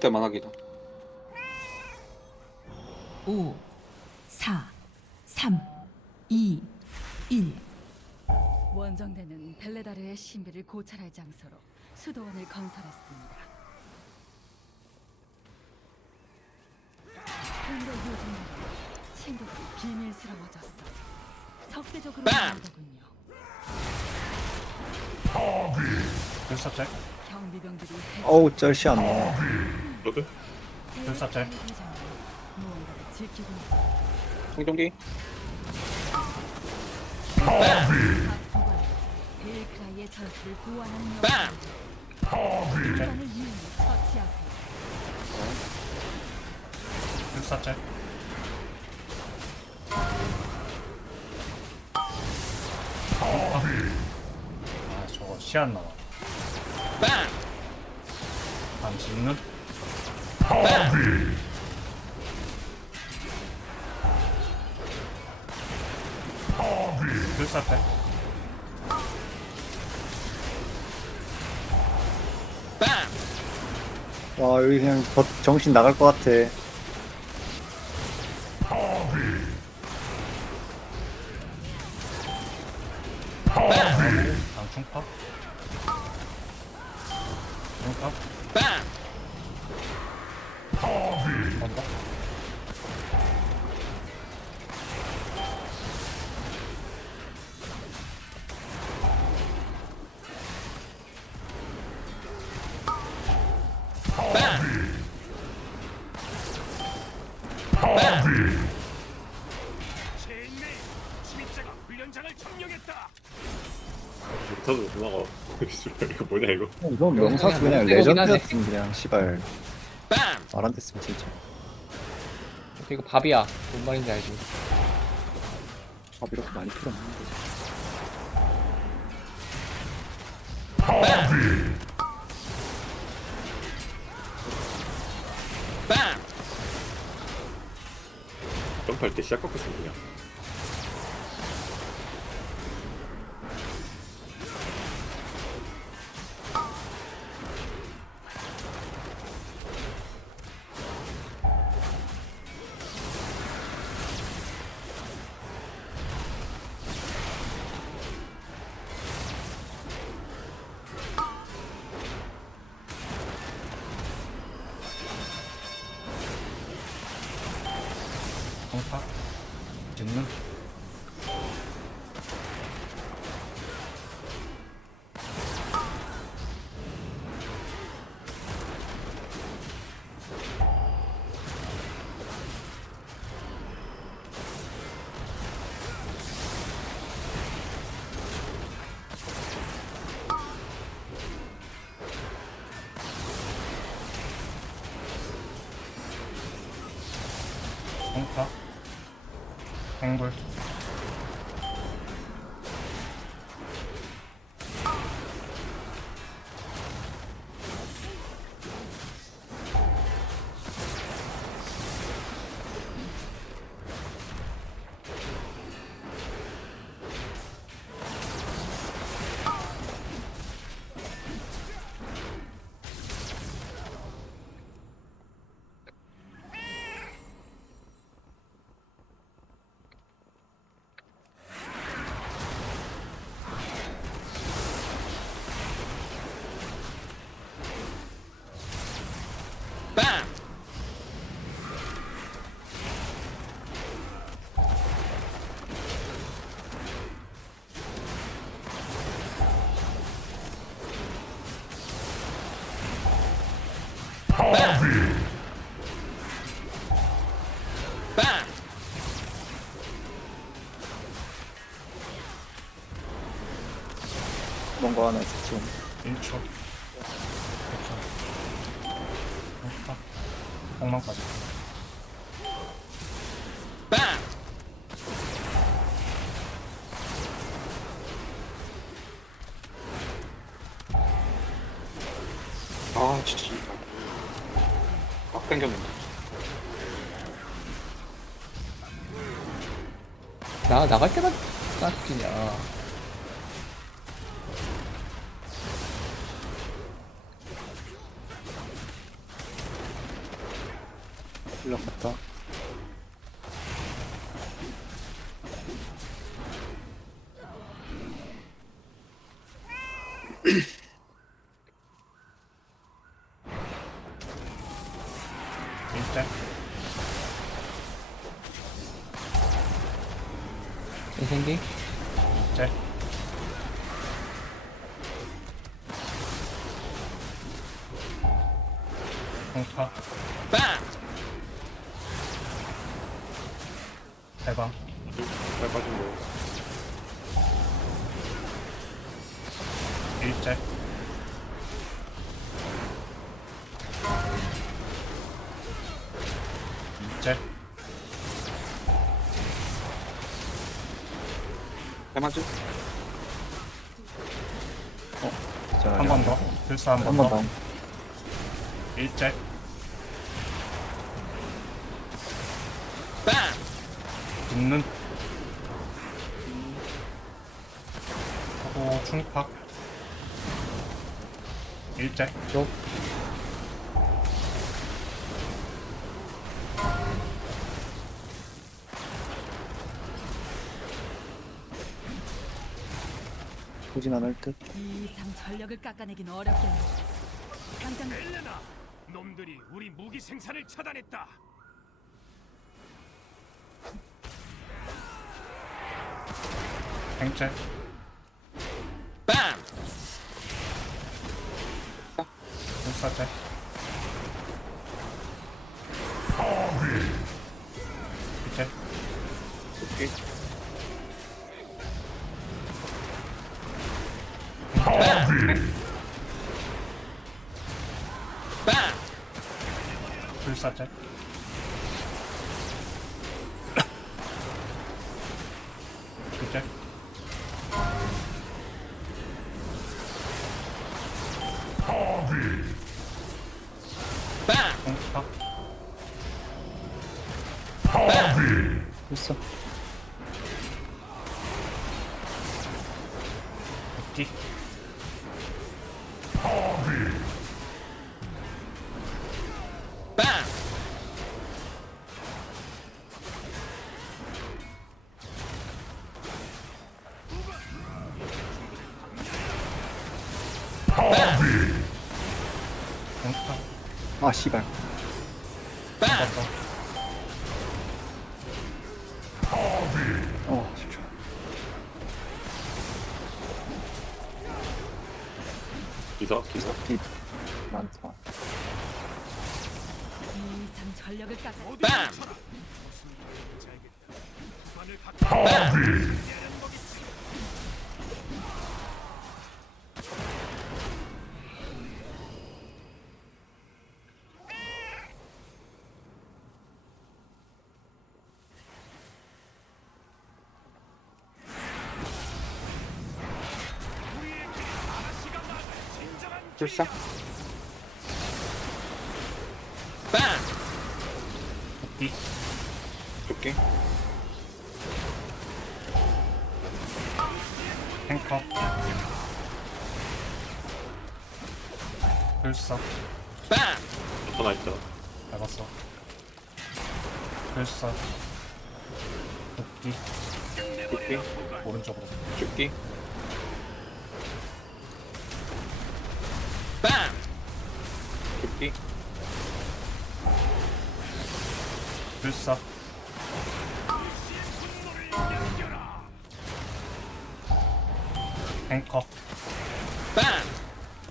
때만 하기다. 5, 4, 3, 2, 1. 원정대는 벨레다르의 신비를 고찰할 장소로 수도원을 건설했습니다. 그런데 요즘 친구들이 비밀스러워졌어. 적대적으로 나오더군요. 불사짤 경비병들이 어우 쩔시 안 나와 너도? 불사짤 벨크라이의 전술을 보완하는 처치하세요. 불사짤 아 저거 시안 나와 안 짓는 불사짤 와 여기 그냥 더 정신 나갈 것 같아 못하도 누나가 이거 뭐냐 이거? 이건 명사수 그냥 그냥 레전드였음 그냥 시발. 말안 됐으면 진짜. 이거 밥이야. 뭔 말인지 알지? 밥 이렇게 많이 필요 없는데 점프할 때 시작 꺾었으면 중파 짓는 거 하나 있어 지금 1초 중파 엉망까지 아, 진짜. 꽉 땡겼는데. 나 나갈 때만 딱 뛰냐. 실력 같다. 잘 빠진 거. 일제 이제 해맞지? 자, 한번 더. 필사 한번 한번 더. 더. 일제 붙는 충팍 일제 쪽 후진 안할 듯. 이 이상 전력을 깎아내긴 어렵겠네. 당장 헬레나, 놈들이 우리 무기 생산을 차단했다. 행제 이제 오케이. 불사제 공파 아, 씨발. 한 불사? 복귀 줄게. 탱커 불사 하나 있다. 잡았어 불사 복귀 줄게. 오른쪽으로 줄게. 줄게. 불사. 탱커.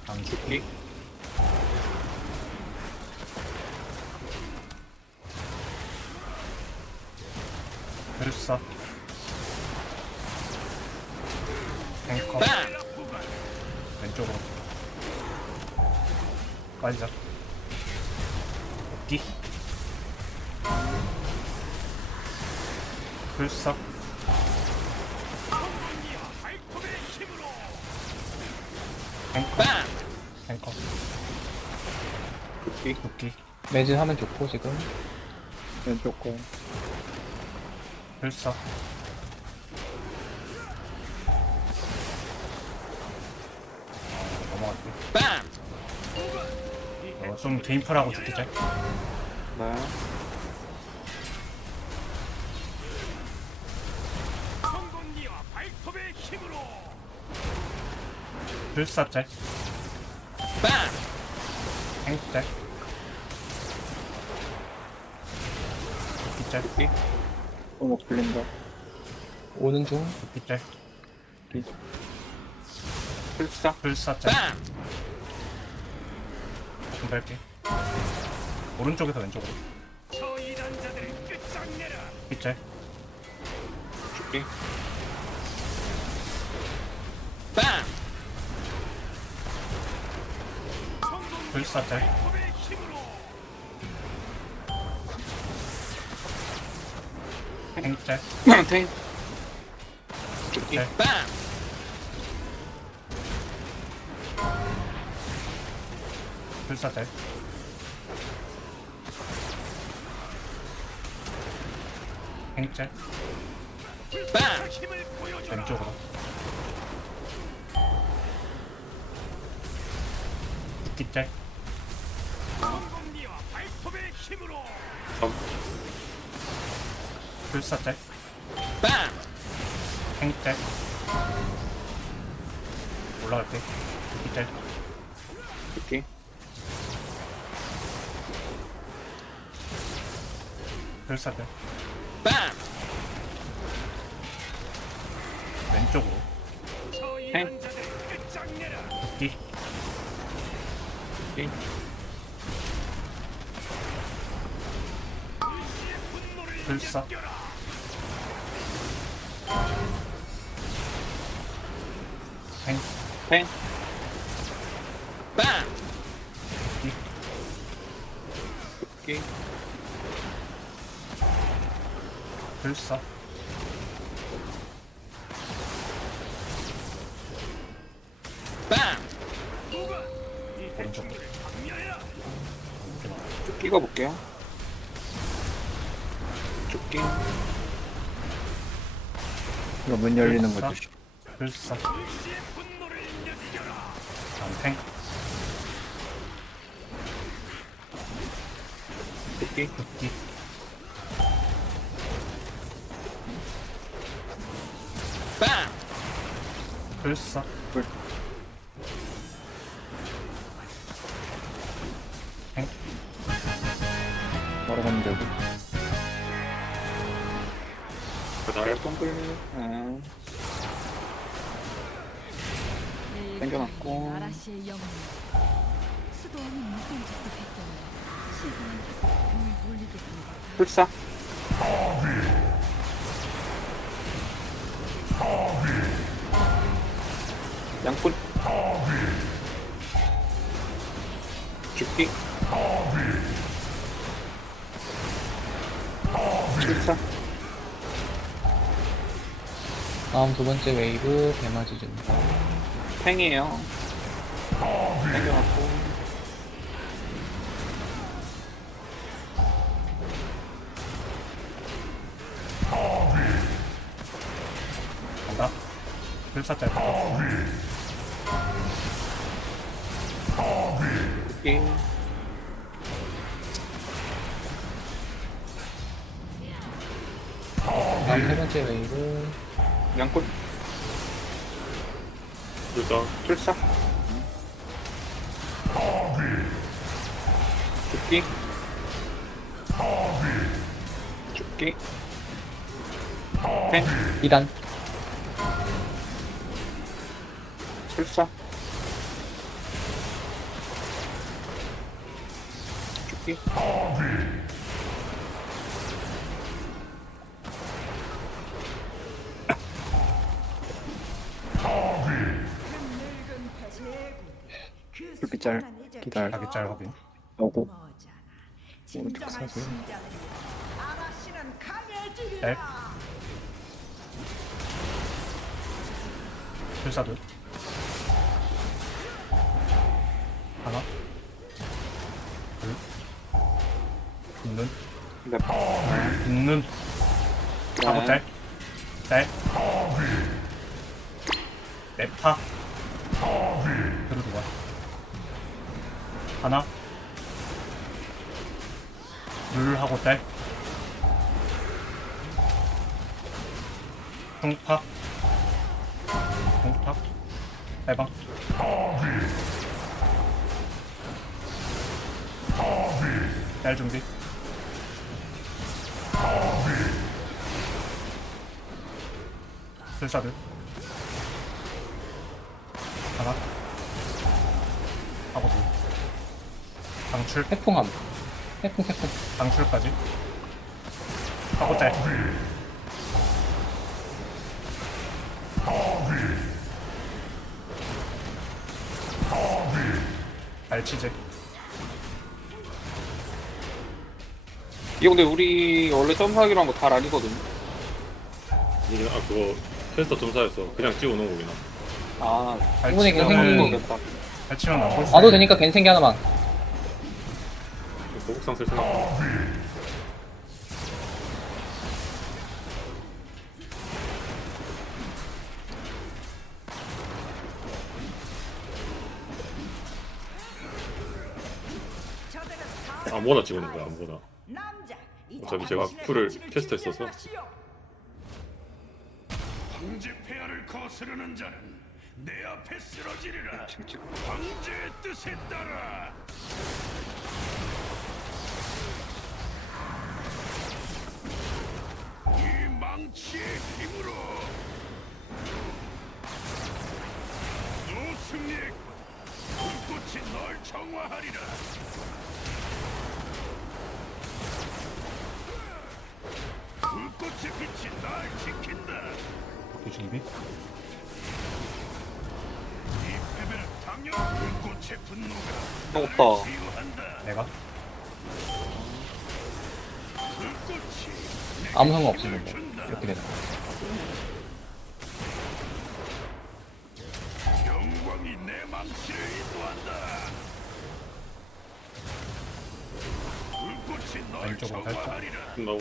방주 줄게. 불사. 탱커. 왼쪽으로. 빠지자 복귀 불사 탱커. 탱커. 줄게. 복귀 매즈 하면 좋고 지금. 왼쪽 거. 불사 좀 개인파라고 죽겠죠? 네. 불사짤. 빵! 행짤. 도끼짤 어머 불린다. 오는 중. 도끼짤. 불사 불사짤. 빵! 금 뺄게 오른쪽에서 왼쪽으로 끝장내라. 도끼짤 죽기. 불사짤 행짤 탱. 죽기. 짤 불사짤 행짤 보여줘라. 왼쪽으로. 삼 불사짤 행짤 올라갈게. 도끼짤 왼쪽으로 저 이단자들을 끝장내라. 도끼 죽기. 불시의 분노를 불사. 행 탱. 도 불사 이 오른쪽 해충들을 박멸해라. 죽기가 볼게요. 죽기. 이거 문 열리는 거. 조심. 불사 느껴라. 다음 행 죽기. 불사 불. 행 바로 가면 되고. 아, 땡겨놨고. 영웅. 수도 무슨 짓을 했더니 시간한테 등을 돌리겠습니다. 풀사. 양푼. 죽기. 풀사. 다음 두 번째 웨이브 대마지 좀. 탱이에요. 땡겨놨고. 간다 불사 짤 죽기. 다음 세 번째 웨이브. 양푼. 불사 풀사. 죽기. 죽기. 탱. 2단. 풀사. 죽기. 불빛 짤. 기다려. 자기 짤 확인 오고. 오른쪽 사세요. 짤 불사 둘 하나 있는? 네. 있는? 하고 짤? 짤. 네파? 그리고 누가 하나? 둘 하고 짤? 풍파? 풍파? 해방? 짤 준비. 술사들. 하나. 하고 둘. 방출. 태풍함. 태풍 태풍. 방출까지. 하고 짤. 알치제. 이거 근데 우리 원래 점프하기로 한거달 아니거든. 우리는 아 그거 캐스터 점사였어. 그냥 찍어놓은 거구나. 아, 이번에 그냥 생긴 하는 거. 거겠다. 알치면 안볼 수. 나도 되니까 갠생기 하나만. 거북상 쓸 생각. 아무거나 찍어놓은 거야 아무거나. 어차피 제가 쿨을 캐스트했어서. 황제 폐하를 거스르는 자는 내 앞에 쓰러지리라. 황제의 뜻에 따라. 이 망치의 힘으로 노승리의 불꽃이 널 정화하리라. 불꽃의 빛이 날 지킨다. 불꽃의 분노가 먹었다. 치유한다. 내가. 아무 상관 없습니다. 이렇게. 불꽃이 널 왼쪽으로 살짝. 정화하리라. 끝나고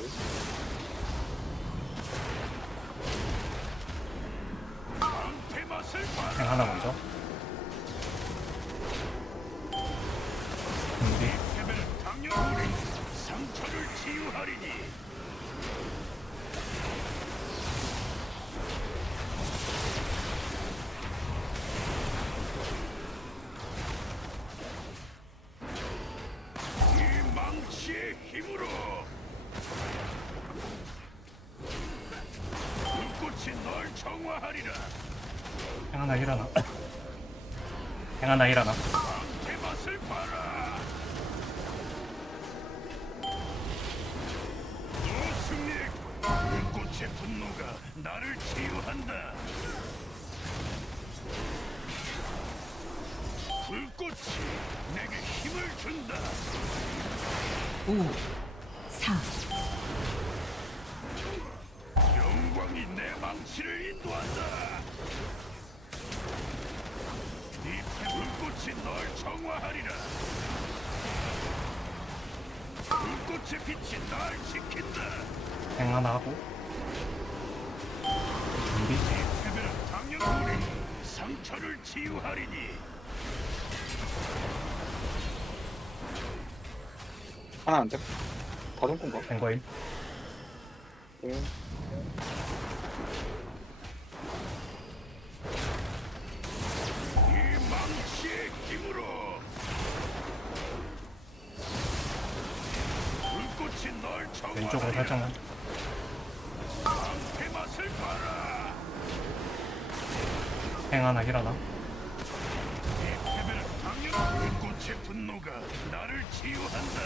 하나 먼저. 하나 힐 하나. 행 하나 힐 하나. 상처를 치유하리니. 하나 안 돼. 다른 건가? 행 거임. 네. 이 망치의 힘으로 불꽃이 널 왼쪽으로 정화하리라. 살짝만. 방패 맛을 봐라. 행 하나 힐 분노가 나를 치유한다.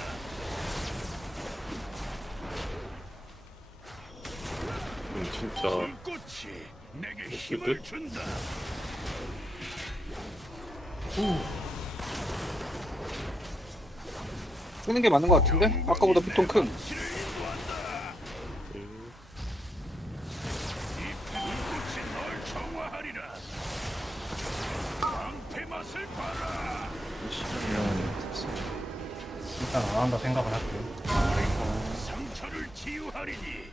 음, 진짜 불꽃이 내게 힘을 끝? 준다. 5 쓰는 게 맞는 것 같은데? 아까보다 피통 큰. 일단 안 한다 생각을 할게요. 상처를 치유하리니.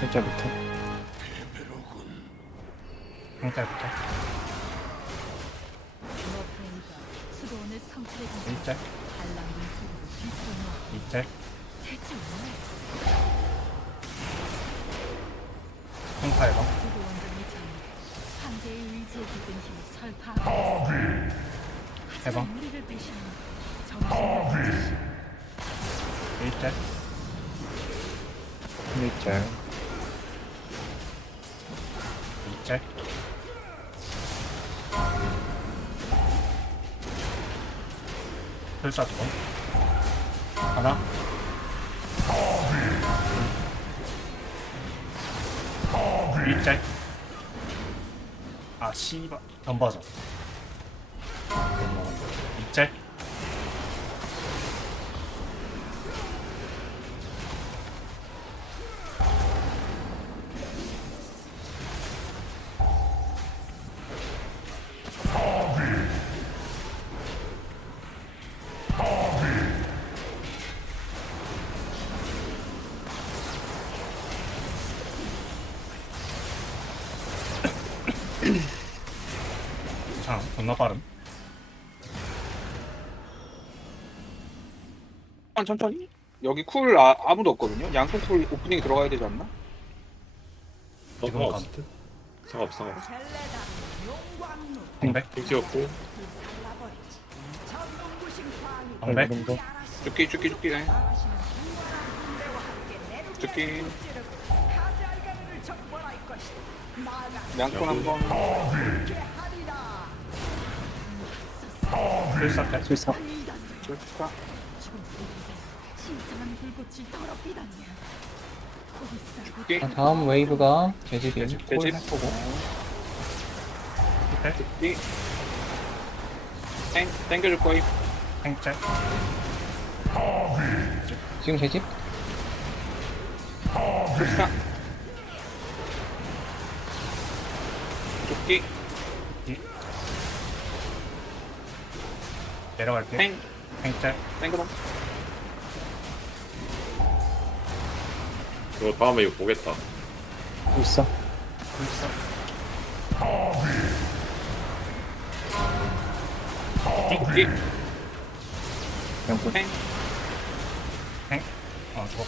살짝부터. 수도원을 성찰해준 일짤. 반란군 이짤. 대체? 평타 예방. 기든 힘을 설파하고 해방. 하지만 우리를. 일절 일제. 불사 두 번. 하나. 일제. 아 씨발 덤버져. 일제. 한 천천히. 여기 쿨 아, 아무도 없거든요. 양쪽 쿨 오프닝 들어가야 되지 않나? 어, 지금? 상관없어 상관없어 찍었고 공백. 정도 죽기 죽기 죽기. 네. 죽기. 양손 한번. 때. 술사 줄까? 신성한 더럽히다니. 자, 다음 웨이브가 재질이 재질. 콜 재질. 해보고. 땡 땡겨줄 거임. 행째. 지금 재집 불사. 죽기. 내려갈게. 땡 행째. 땡그럼. 이거 다음에 이거 보겠다 술사 불사. 죽기. 양분 땡. 행. 어, 저거.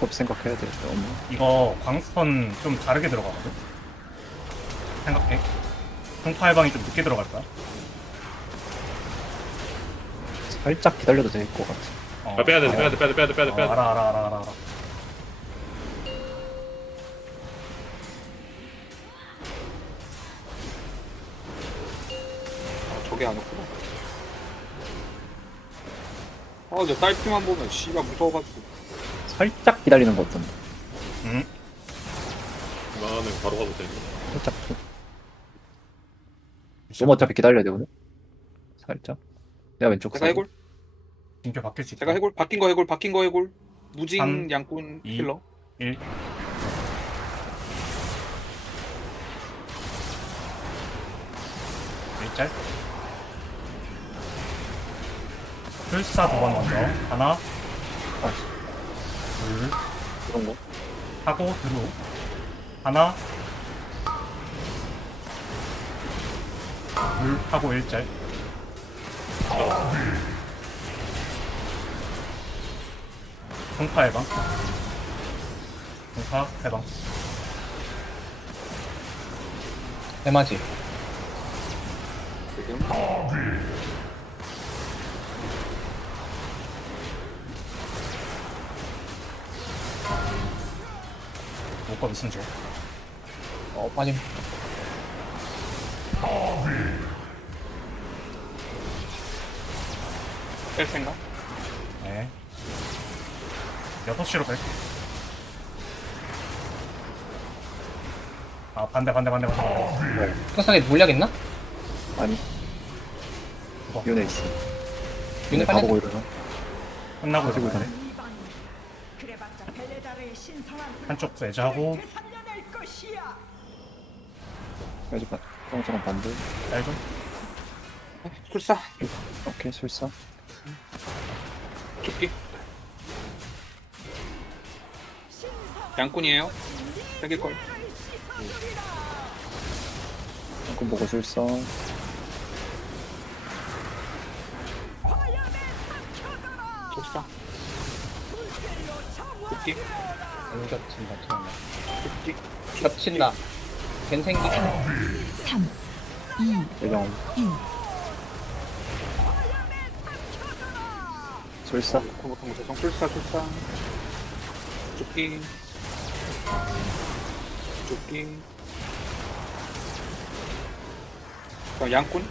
법 생각해야 돼 너무 이거 광선 좀 다르게 들어가거든. 생각해. 평타 해방이 좀 늦게 들어갈 거야. 살짝 기다려도 될 것 같아. 어, 아 빼야 돼 빼야 돼 빼야 돼 빼야 돼 빼야돼 어, 빼야 돼. 알아 알아 알아 알아 알아. 아, 저게 아니었구나. 아, 저 딸피만 보면 씨가 무서워가지고. 살짝 기다리는 거 어떤데? 응. 나는 바로 가도 되니까 살짝 좀. 너무 어차피 기다려야 돼 오늘? 살짝 내가 왼쪽 사이드. 해골. 진표 바뀔 수 있다. 제가 해골. 바뀐 거 해골. 바뀐 거 해골. 무징 삼, 양꾼 이. 킬러. 1. 일짤. 불사 두 번 먼저. 하나, 아, 둘, 그런 거 하고 드루. 하나, 둘 하고 일짤. 통파 해방. 통파 해방. 해마지 지금. 못거 무슨 줘. 어 빠짐 뺄 생각. 네. 6시로 뺄게. 아, 반대, 반대, 반대, 반대. 반대. 특성에 물약 있나? 아니 그거. 윤에 있어 윤회 빨리 가보고 일어나 끝나고 가지고 있네. 돼. 그래봤자 벨레다르의 신성한 한쪽 배제하고, 되살려낼 것이야 그래서 반 평소랑 반대 날 좀. 술사. 오케이 술사 양꾼이에요. 세길 걸. 양꾼 보고 실성. 속사. 급기, 안 겹친다 참. 급기. 겹친다 겐생기 3, 2, 예정. 1. 술사. 공격한 곳에 정술사, 술사. 급기. 죽기. 그럼 양꾼?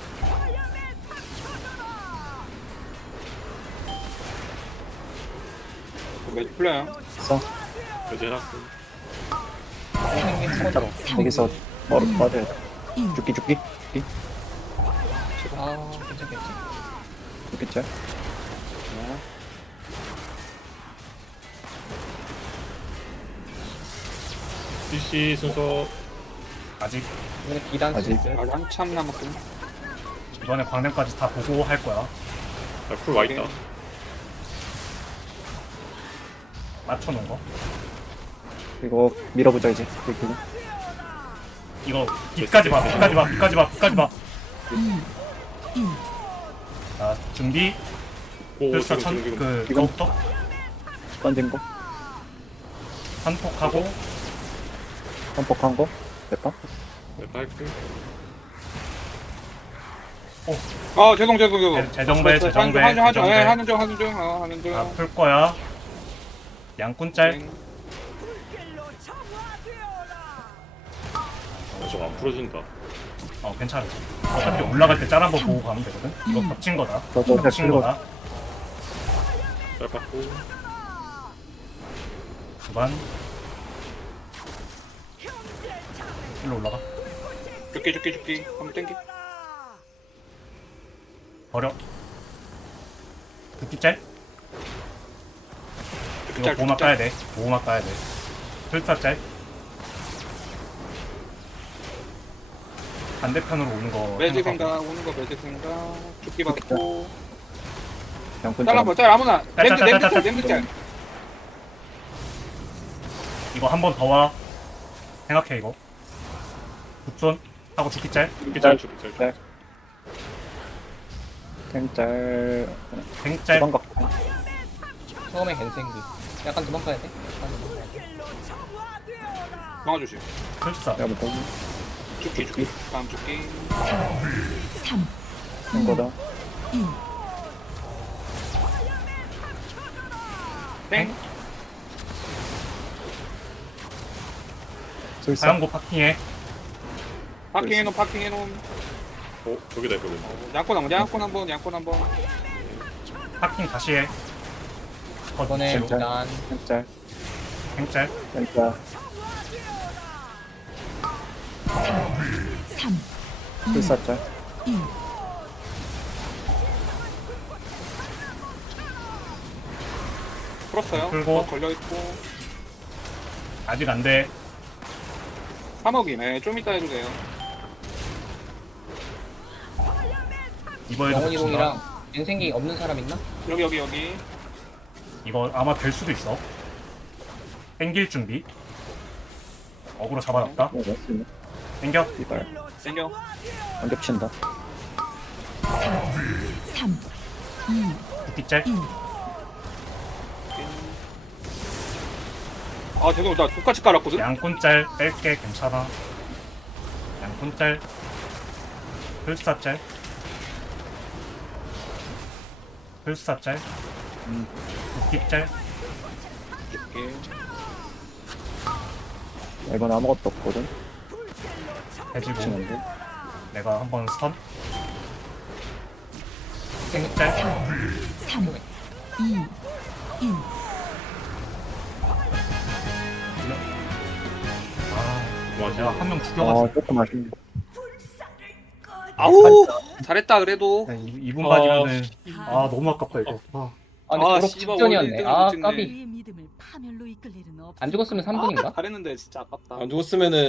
매주 풀려요. 써 이제 해놨어. 생기 터져 거기서 머리 빠져야 돼 1. 죽기 죽기 아 괜찮겠지 죽겠죠? CC 순서 아직 이번에 기단 아직. 아직 한참 남았군. 이번에 광대까지 다 보고 할 거야. 아, 풀 와있다. 맞춰놓은 거. 이거 밀어보자 이제 그리고 이거 빛까지 봐, 빛까지 봐, 빛까지 봐, 빛까지 봐. 2, 1. 자 준비. 오, 필사 지금, 천, 지금, 지금. 그 지금. 이거부터 던진 거 선폭하고 한폭한 거 대파 네, 파이크. 아 죄송 죄송 죄송. 재- 재정배, 재정배, 하는 중 하는 중 재정배. 예, 하는 중 하는 중 어, 하는 중. 아, 풀 거야. 양꾼짤. 네. 아, 저거 안 풀어진다. 어 괜찮아. 어차피 올라갈 때 짤 한번 보고 가면 되거든. 이거 겹친 거다. 겹친 풀고 거다. 잘 받고. 두반. 일로 올라가. 죽기 죽기 죽기. 한번 땡기. 버려. 죽기 이거 짤, 보호막 죽기 까야 짤. 돼. 보호막 까야 돼. 풀사짤. 반대편으로 오는 거. 매직 생각하고. 생각 오는 거 매직 생각. 죽기 받고. 양꾼 짤 한번 짤 아무나. 짤, 냄새 짤, 짤, 짤 짤. 냄새 짤. 이거 한 번 더 와. 생각해 이거. 굿손 하고 죽기 짤. 죽기 잘, 죽기 잘. 짤. 탱짤 생짤. 도망가 처음에 겐생기 약간 도망가야 돼 약간 도망가야 돼 막아 주시. 풀사. 내가 못하고 죽기 죽기. 다음 죽기. 3, 한 거다 1. 땡. 술사 사연고 파킹해. 파킹해 놓은 파킹해 놓은. 어, 저기다, 이거. 양꾼 한번 양꾼 한번 양꾼 한번. 파킹 다시 해. 이번에 거짓으로. 기단 탱짤 생짤. 탱짤 3, 술사짤 1. 풀었어요. 풀고. 어, 걸려 있고. 아직 안 돼. 3억이네. 좀 이따 해도 돼요. 이번에도 붙인다. 겐생기 없는 사람 있나? 여기 여기 여기. 이거 아마 될 수도 있어. 땡길 준비. 어그로 잡아놨다. 어 맞습니다 땡겨. 이발 생겨. 안 겹친다 3, 2, 두끼짤. 1. 아 죄송 나 똑같이 깔았거든. 양꾼짤 뺄게 괜찮아. 양꾼짤. 풀사짤. 풀사짤. 음. 두끼짤. 죽기. 이번 아무것도 없거든 해지고. 겹치는데 내가 한번 스턴. 생 짤. 3, 2, 1. 아, 맞아. 내가 한 명 죽여가지고. 아 조금 아쉽네 아우 잘했다 그래도. 야, 이, 2분 맞으면은 아 너무 아깝다 이거. 아. 아 근데 아, 졸업 씨발, 직전이었네 아 일등을 까비 우리의 믿음을 파멸로 이끌 일은 없어. 안 죽었으면 3분인가? 잘했는데 진짜 아깝다. 안 죽었으면은